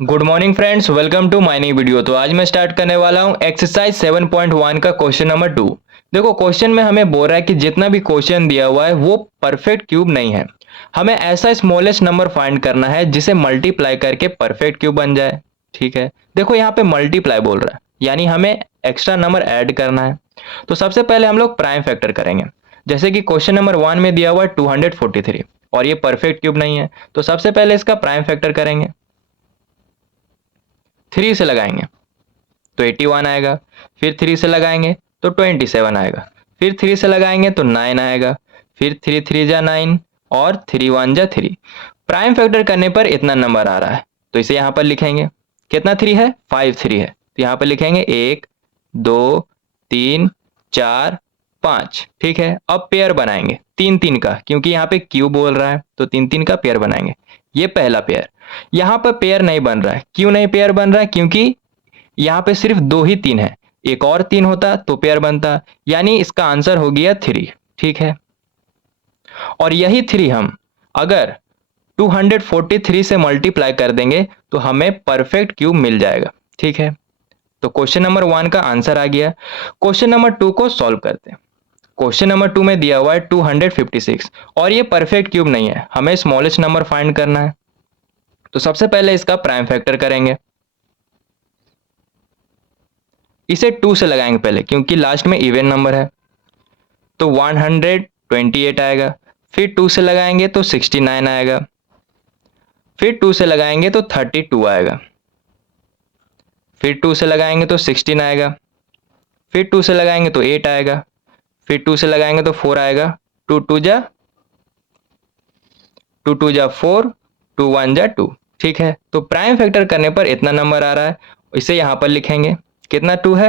Good morning friends, welcome to my new video. तो आज मैं स्टार्ट करने वाला हूं एक्सरसाइज 7.1 का क्वेश्चन नंबर 2। देखो क्वेश्चन में हमें बोल रहा है कि जितना भी क्वेश्चन दिया हुआ है वो परफेक्ट क्यूब नहीं है। हमें ऐसा स्मॉलेस्ट नंबर फाइंड करना है जिसे मल्टीप्लाई करके परफेक्ट क्यूब बन जाए। ठीक है, देखो यहाँ पे मल्टीप्लाई बोल रहा है यानी हमें एक्स्ट्रा नंबर ऐड करना है। तो सबसे पहले हम लोग प्राइम फैक्टर करेंगे। जैसे कि क्वेश्चन नंबर 1 में दिया हुआ है 243 और ये परफेक्ट क्यूब नहीं है, तो सबसे पहले इसका प्राइम फैक्टर करेंगे। 3 से लगाएंगे तो 81 आएगा, फिर 3 से लगाएंगे तो 27 आएगा, फिर 3 से लगाएंगे तो 9 आएगा, फिर 3 3 जा 9 और 3 1 जा 3। प्राइम फैक्टर करने पर इतना नंबर आ रहा है, तो इसे यहां पर लिखेंगे। कितना 3 है? 5 3 है, तो यहां पर लिखेंगे 1 2 3 4 5। ठीक है, अब पेयर बनाएंगे 3 3 का, क्योंकि यहाँ पे क्यूब बोल रहा है तो 3 3 का पेयर बनाएंगे। ये पहला पेयर। यहाँ पर पेयर नहीं बन रहा है, क्यों नहीं पेयर बन रहा है? क्योंकि यहाँ पे सिर्फ 2 ही 3 है, एक और 3 होता तो पेयर बनता, यानी इसका आंसर हो गया 3। ठीक है, और यही 3 हम अगर 243 से मल्टीप्लाई कर देंगे तो हमें परफेक्ट क्यूब मिल जाएगा। ठीक है, तो क्वेश्चन नंबर 1 का आंसर आ गया। क्वेश्चन नंबर 2 को सॉल्व करते हैं। क्वेश्चन नंबर 2 में दिया हुआ है 256 और ये परफेक्ट क्यूब नहीं है, हमें स्मॉलेस्ट नंबर फाइंड करना है। तो सबसे पहले इसका प्राइम फैक्टर करेंगे। इसे 2 से लगाएंगे पहले, क्योंकि लास्ट में इवन नंबर है, तो 128 आएगा। फिर 2 से लगाएंगे तो 69 आएगा, फिर 2 से लगाएंगे तो 32 आएगा, फिर 2 से लगाएंगे तो 16 आएगा, फिर 2 से लगाएंगे तो 8 आएगा, फिर 2 से लगाएंगे तो 4 आएगा। 2 2 जा 4, 2 1 जा 2। ठीक है, तो प्राइम फैक्टर करने पर इतना नंबर आ रहा है, इसे यहां पर लिखेंगे। कितना 2 है?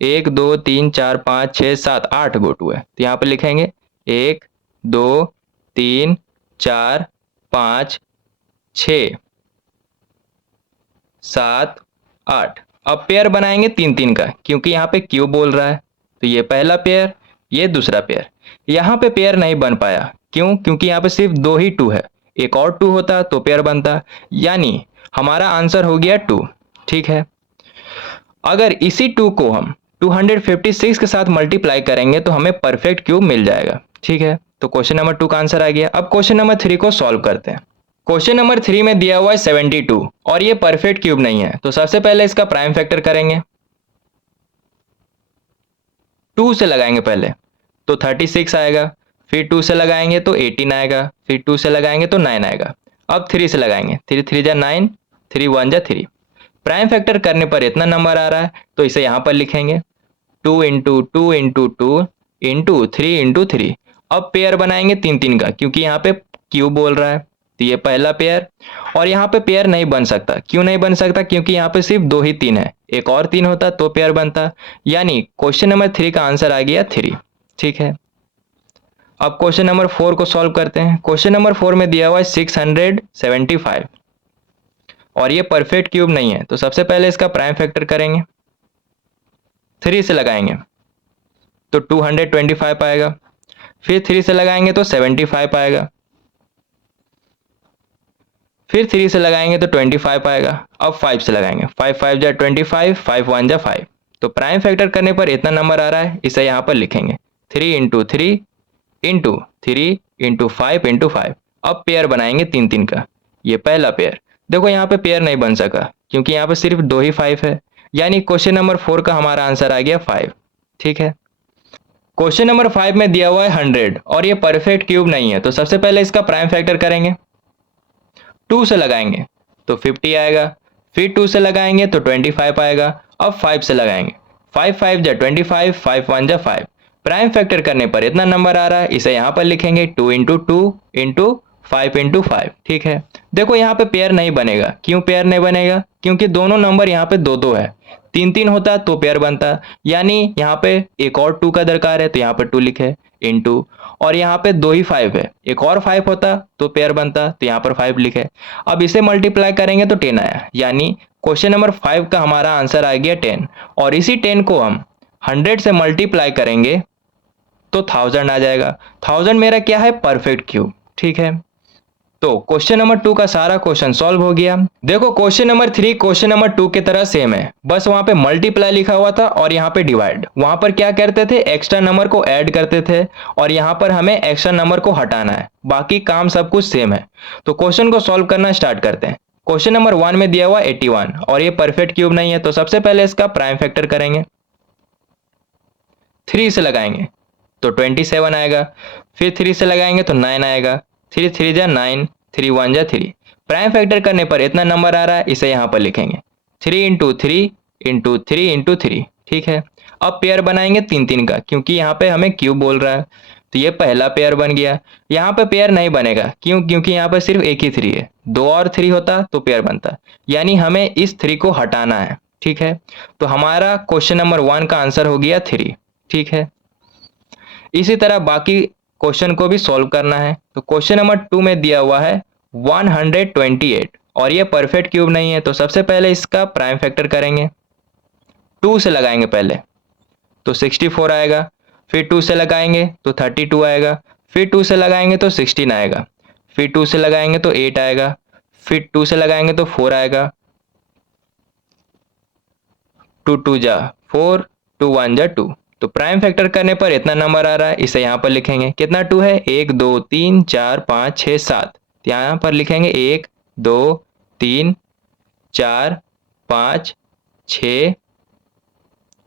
1 2 3 4 5 6 7 8 गो 2 है, तो यहां पर लिखेंगे 1 2 3 4 5 6 7 8। अब पेयर बनाएंगे 3 3 का, क्योंकि यहाँ पे क्यूब बोल रहा है, तो ये पहला पेयर, ये दूसरा पेयर। यहाँ पे पेयर नहीं बन पाया, क्यों? क्योंकि यहाँ पे सिर्फ 2 ही 2 है, एक और 2 होता तो पेयर बनता, यानी हमारा आंसर हो गया 2। ठीक है, अगर इसी 2 को हम 256 के साथ मल्टीप्लाई करेंगे तो हमें परफेक्ट क्यूब मिल जाएगा। ठीक है, तो क्वेश्चन नंबर 2 का आंसर आ गया। अब क्वेश्चन नंबर 3 को सॉल्व करते हैं। क्वेश्चन नंबर 3 में दिया हुआ है 72 और ये परफेक्ट क्यूब नहीं है, तो सबसे पहले इसका प्राइम फैक्टर करेंगे। 2 से लगाएंगे पहले तो 36 आएगा, फिर 2 से लगाएंगे तो 18 आएगा, फिर 2 से लगाएंगे तो 9 आएगा। अब 3 से लगाएंगे, 3 3 जा 9, 3 1 जा 3। प्राइम फैक्टर करने पर इतना नंबर आ रहा है, तो इसे यहां पर लिखेंगे 2 इंटू 2 इंटू 2 इंटू 3 इंटू 3। अब पेयर बनाएंगे 3 3 का, क्योंकि यहाँ पे क्यूब बोल रहा है, तो ये पहला पेयर। और यहाँ पे पेयर नहीं बन सकता, क्यों नहीं बन सकता? क्योंकि यहाँ पे सिर्फ 2 ही 3 है, एक और 3 होता तो पेयर बनता, यानी क्वेश्चन नंबर 3 का आंसर आ गया 3। ठीक है, अब क्वेश्चन नंबर 4 को सॉल्व करते हैं। क्वेश्चन नंबर 4 में दिया हुआ है 675 और ये परफेक्ट क्यूब नहीं है, तो सबसे पहले इसका प्राइम फैक्टर करेंगे। 3 से लगाएंगे तो 225 आएगा, फिर 3 से लगाएंगे तो 75 आएगा, फिर 3 से लगाएंगे तो 25 आएगा। अब 5 से लगाएंगे, 5 5 जा 25, 5 1 जा 5। तो प्राइम फैक्टर करने पर इतना नंबर आ रहा है, इसे यहाँ पर लिखेंगे 3 इंटू 3 इंटू 3 इंटू 5 इंटू 5। अब पेयर बनाएंगे 3 3 का, ये पहला पेयर। देखो यहाँ पे पेयर नहीं बन सका, क्योंकि यहाँ पे सिर्फ 2 ही 5 है, यानी क्वेश्चन नंबर 4 का हमारा आंसर आ गया 5। ठीक है, क्वेश्चन नंबर 5 में दिया हुआ है 100 और ये परफेक्ट क्यूब नहीं है, तो सबसे पहले इसका प्राइम फैक्टर करेंगे। 2 से लगाएंगे तो 50 आएगा, फिर 2 से लगाएंगे तो 25 आएगा। अब 5 से लगाएंगे, 5 5 जा 25, 5 1 जा 5। प्राइम फैक्टर करने पर इतना नंबर आ रहा है, इसे यहाँ पर लिखेंगे 2 इंटू 2 इंटू 5 इंटू 5। ठीक है, देखो यहाँ पे पेयर नहीं बनेगा, क्यों पेयर नहीं बनेगा? क्योंकि दोनों नंबर यहाँ पे 2 2 है, 3 3 होता तो पेयर बनता, यानी यहाँ पे एक और 2 का दरकार है, तो यहाँ पर 2 लिखे इंटू, और यहाँ पे 2 ही 5 है, एक और 5 होता तो पेयर बनता, तो यहाँ पर 5 लिखे। अब इसे मल्टीप्लाई करेंगे तो 10 आया, यानी क्वेश्चन नंबर 5 का हमारा आंसर आ गया 10। और इसी 10 को हम 100 से मल्टीप्लाई करेंगे तो 1000 आ जाएगा। 1000 मेरा क्या है? Perfect cube. ठीक है, तो क्वेश्चन नंबर 2 का सारा क्वेश्चन सॉल्व हो गया। देखो क्वेश्चन नंबर 3 क्वेश्चन नंबर 2 की तरह सेम है, बस वहां पे मल्टीप्लाई लिखा हुआ था और यहाँ पे डिवाइड। वहां पर क्या करते थे, एक्स्ट्रा नंबर को ऐड करते थे और यहाँ पर हमें एक्स्ट्रा नंबर को हटाना है। बाकी काम सब कुछ सेम है। तो क्वेश्चन को सॉल्व करना स्टार्ट करते हैं। क्वेश्चन नंबर 1 में दिया हुआ 81 और ये परफेक्ट क्यूब नहीं है, तो सबसे पहले इसका प्राइम फैक्टर करेंगे। 3 से लगाएंगे तो 27 आएगा, फिर 3 से लगाएंगे तो 9 आएगा, 3 3 जा 9, 3 1 जा 3। प्राइम फैक्टर करने पर इतना नंबर आ रहा है, इसे यहाँ पर लिखेंगे 3 इंटू 3 इंटू 3 इंटू 3। ठीक है, अब पेयर बनाएंगे 3 3 का, क्योंकि यहाँ पे हमें क्यूब बोल रहा है। तो ये पहला पेयर बन गया। यहाँ पे पेयर नहीं बनेगा, क्यों? क्योंकि यहाँ पे सिर्फ एक ही 3 है। 2 और 3 होता तो पेयर बनता, यानी हमें इस 3 को हटाना है। ठीक है, तो हमारा क्वेश्चन नंबर 1 का आंसर हो गया 3। ठीक है, इसी तरह बाकी क्वेश्चन को भी सॉल्व करना है। तो क्वेश्चन नंबर 2 में दिया हुआ है 128 और ये परफेक्ट क्यूब नहीं है, तो सबसे पहले इसका प्राइम फैक्टर करेंगे। 2 से लगाएंगे पहले तो 64 आएगा, फिर 2 से लगाएंगे तो 32 आएगा, फिर 2 से लगाएंगे तो 16 आएगा, फिर 2 से लगाएंगे तो 8 आएगा, फिर 2 से लगाएंगे तो 4 आएगा, 2 2 जा 4, 2 1 जा 2। तो प्राइम फैक्टर करने पर इतना नंबर आ रहा है, इसे यहाँ पर लिखेंगे। कितना 2 है? 1 2 3 4 5 6 7। यहाँ पर लिखेंगे 1 2 3 4 5 6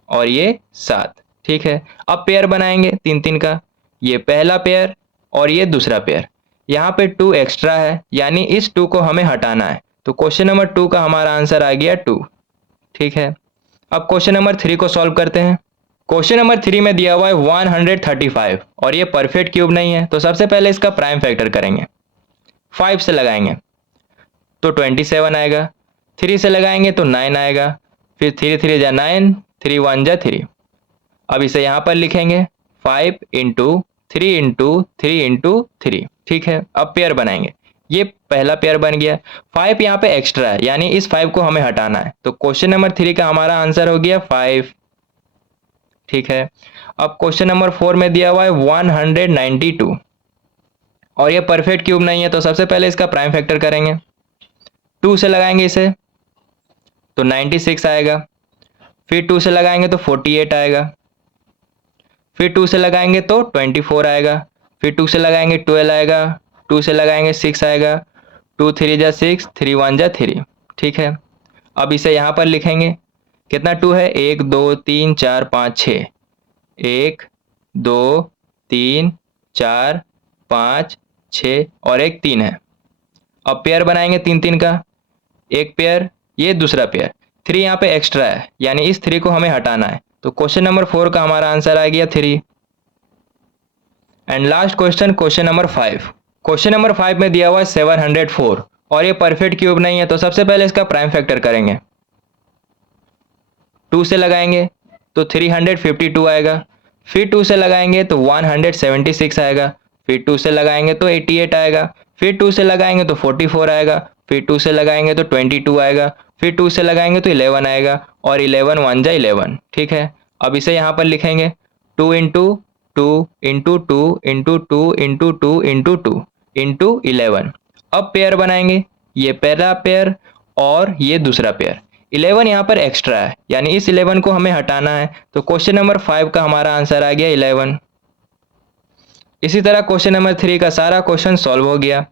और ये 7। ठीक है, अब पेयर बनाएंगे 3 3 का। ये पहला पेयर और ये दूसरा पेयर। यहाँ पे 2 एक्स्ट्रा है, यानी इस 2 को हमें हटाना है। तो क्वेश्चन नंबर 2 का हमारा आंसर आ गया 2। ठीक है, अब क्वेश्चन नंबर 3 को सॉल्व करते हैं। क्वेश्चन नंबर 3 में दिया हुआ है 135 और ये परफेक्ट क्यूब नहीं है, तो सबसे पहले इसका प्राइम फैक्टर करेंगे। 5 से लगाएंगे तो 27 आएगा, 3 से लगाएंगे तो 9 आएगा, फिर 3 3 जा 9, 3 1 जा 3। अब इसे यहाँ पर लिखेंगे 5 इंटू 3 इंटू 3 इंटू 3। ठीक है, अब पेयर बनाएंगे। ये पहला पेयर बन गया। 5 यहाँ पे एक्स्ट्रा है, यानी इस 5 को हमें हटाना है। तो क्वेश्चन नंबर 3 का हमारा आंसर हो गया 5। ठीक है, अब क्वेश्चन नंबर 4 में दिया हुआ है 192 और ये परफेक्ट क्यूब नहीं है, तो सबसे पहले इसका प्राइम फैक्टर करेंगे। 2 से लगाएंगे इसे तो 96 आएगा, फिर 2 से लगाएंगे तो 48 आएगा, फिर 2 से लगाएंगे तो 24 आएगा, फिर 2 से लगाएंगे 12 आएगा, 2 से लगाएंगे 6 आएगा, 2 3 जा 6, 3 1 जा 3। ठीक है, अब इसे यहाँ पर लिखेंगे। कितना 2 है? 1 2 3 4 5 6। 1 2 3 4 5 6 और एक 3 है। अब पेयर बनाएंगे 3 3 का। एक पेयर, ये दूसरा पेयर। 3 यहाँ पे एक्स्ट्रा है, यानी इस 3 को हमें हटाना है। तो क्वेश्चन नंबर 4 का हमारा आंसर आ गया 3। And last question, question number 5। Question number 5 में दिया हुआ है 704 और ये परफेक्ट क्यूब नहीं है, तो सबसे पहले इसका प्राइम फैक्टर करेंगे। 2 से लगाएंगे तो 352 आएगा, फिर 2 से लगाएंगे तो 176 आएगा, फिर 2 से लगाएंगे तो 88 आएगा, फिर 2 से लगाएंगे तो 44 आएगा, फिर 2 से लगाएंगे तो 22 आएगा, फिर 2 से लगाएंगे तो 11 आएगा और 11 1 जा 11। ठीक है, अब इसे यहाँ पर लिखेंगे 2 into 2 into 2 into 2 into 2 into 2 into 11। अब पेयर बनाएंगे, ये पहला पेयर और ये दूसरा पेयर। 11 यहाँ पर एक्स्ट्रा है, यानी इस 11 को हमें हटाना है। तो क्वेश्चन नंबर 5 का हमारा आंसर आ गया 11। इसी तरह क्वेश्चन नंबर 3 का सारा क्वेश्चन सॉल्व हो गया।